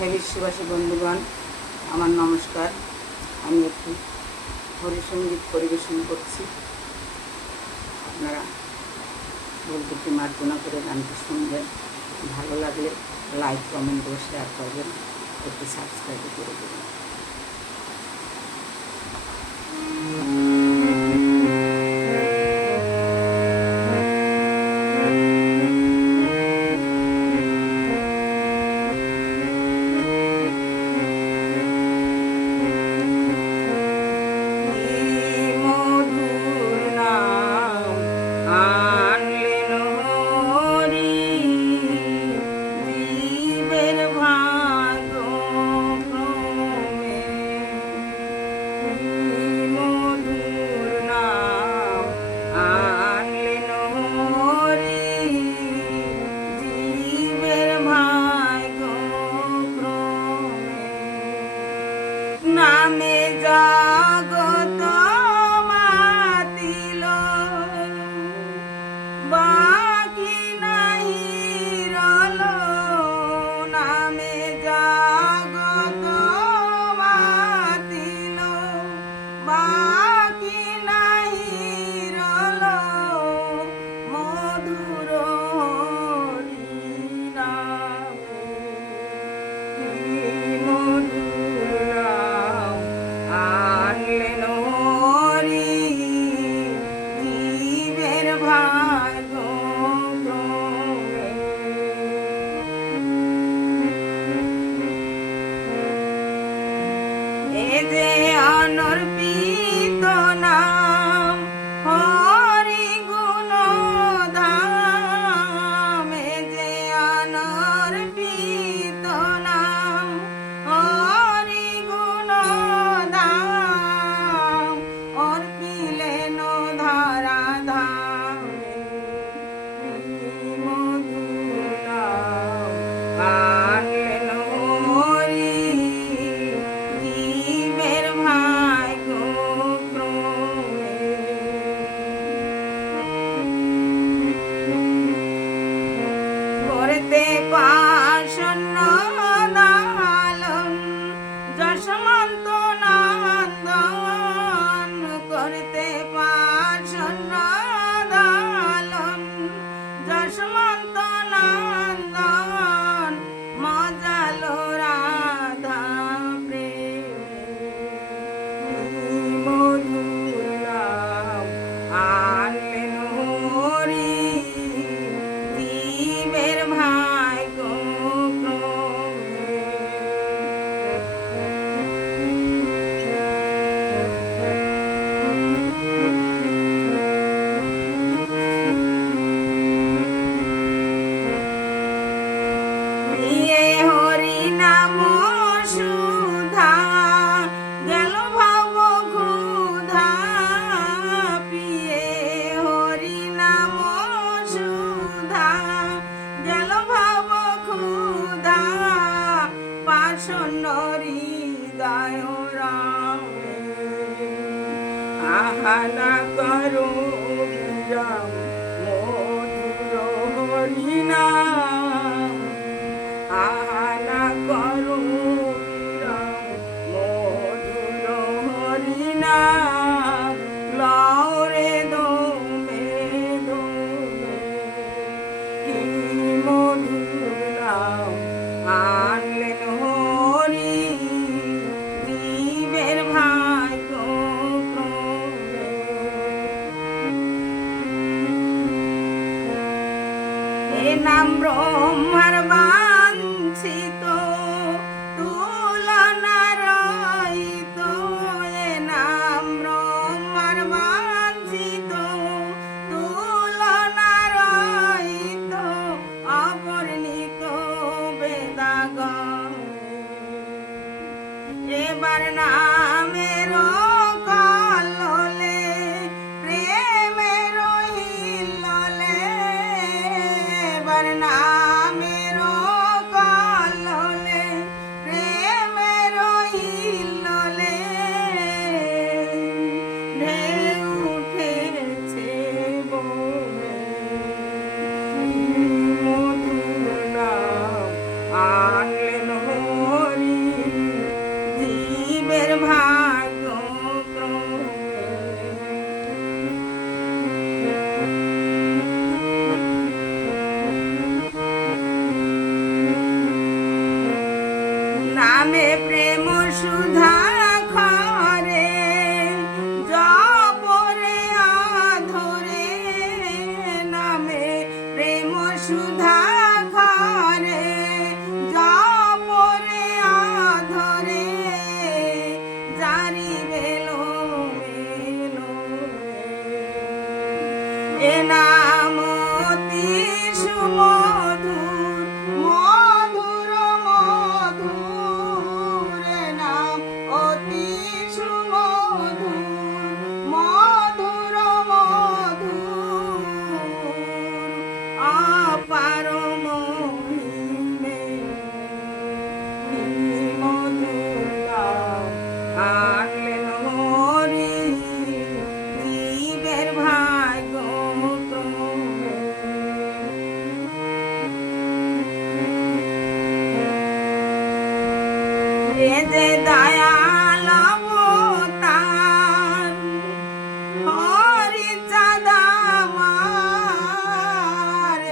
হে বিশ্ববাসী বন্ধুগণ, আমার নমস্কার। আমি একটি হরিসঙ্গীত পরিবেশন করছি। আপনারা বলতে মার্জনা করে গানটি শুনবেন। ভালো লাগলে লাইক, কমেন্ট ও শেয়ার করবেন, একটু সাবস্ক্রাইব করে দেবেন। নামে জগত মাতিল, বাকি নাই রল। নামে জগত মাতিল, বাকি নাই রল। মধুর যে অনর্পিত নাম হরি গুণ ধাম, যে অনর্পিত নাম হরি গুণ ধাম, অর্পিলেন ধরা ধাম। মধুর নাম আনলেন হরি, করতে পাশন্ন দালন যশমন্ত নন্দন, করতে পাশন্ন দালন যশমন্ত নন্দন, মজালো রাধা প্রেম। মধুর নাম আনলেন হরি, জীবের ভাগ্য হরি নাম সুধা, গেল ভব ক্ষুধা। প্রিয়ে হরি নাম সুধা, গেল ভব ক্ষুধা। পাষণ্ড হৃদয় রামে, আহানা করো বিরাম। মধুর হরি নাম, আহানা করো বিরাম। মধুর হরি নাম, লরে দমে দমে। কি মধুর নাম আনলেন হরি, জীবের ভাগ্য ক্রমে। এ নাম ব্রহ্মার বাঞ্ছিত, তুলনা রহিত। এ নাম ব্রহ্মার বাঞ্ছিত, তুলনা রহিত। অবর্ণিত বেদাগম, এবার নামের কল্লোলে, প্রেমের হিল্লোলে। এবার নামের কল্লোলে, প্রেমের হিল্লোলে। ঢেউ উঠেছে বনে, মধুর নাম আনলেন সুধা খারে জপরে আধরে নামে প্রেম সুধা খারে জপরে আধরে জারি বেলো মেলো এ নাম অতি সুমধুর মধুর মধুর এ নাম অতি সুমধুর মধুর মধুর অপার মহিমে কি মধুর আনলেন হরি জীবের ভাগ্য ক্রমে। এ যে দয়াল অবতার হরি চাঁদামার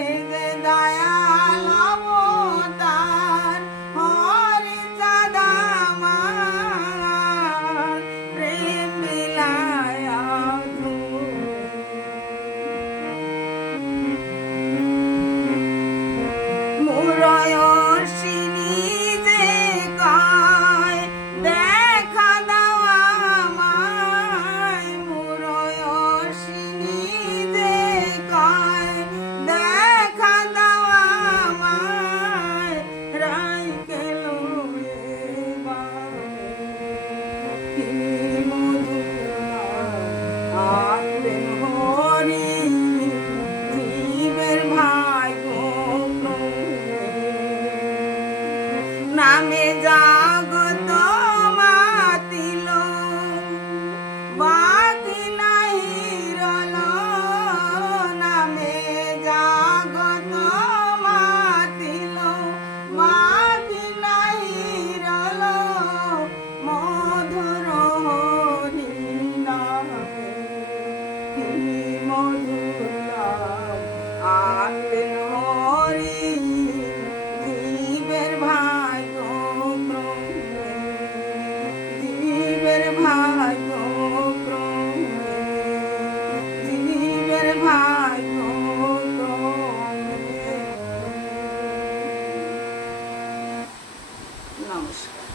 এ যে দয়াল অবতার হরি চাঁদামার প্রেম বিলায়া মুরয়সিনী যে কয় দেখা দাও আমায় মুরয়সিনী যে কয় দেখা দাও আমায় রাইকে লয়ে বামে কি মধুর আনলেন হরি জীবের ভাগ্য ক্রমে। নামে জগত মাতিল বাকি নাহি রল নামে জগত মাতিল বাকি নাহি রল মধুর হরি নামে কি মধুর আনলেন হরি জীবের ভাগ্য ক্রমে জীবের ভাগ্য ক্রমে জীবের ভাগ্য ক্রমে। নমস্কার।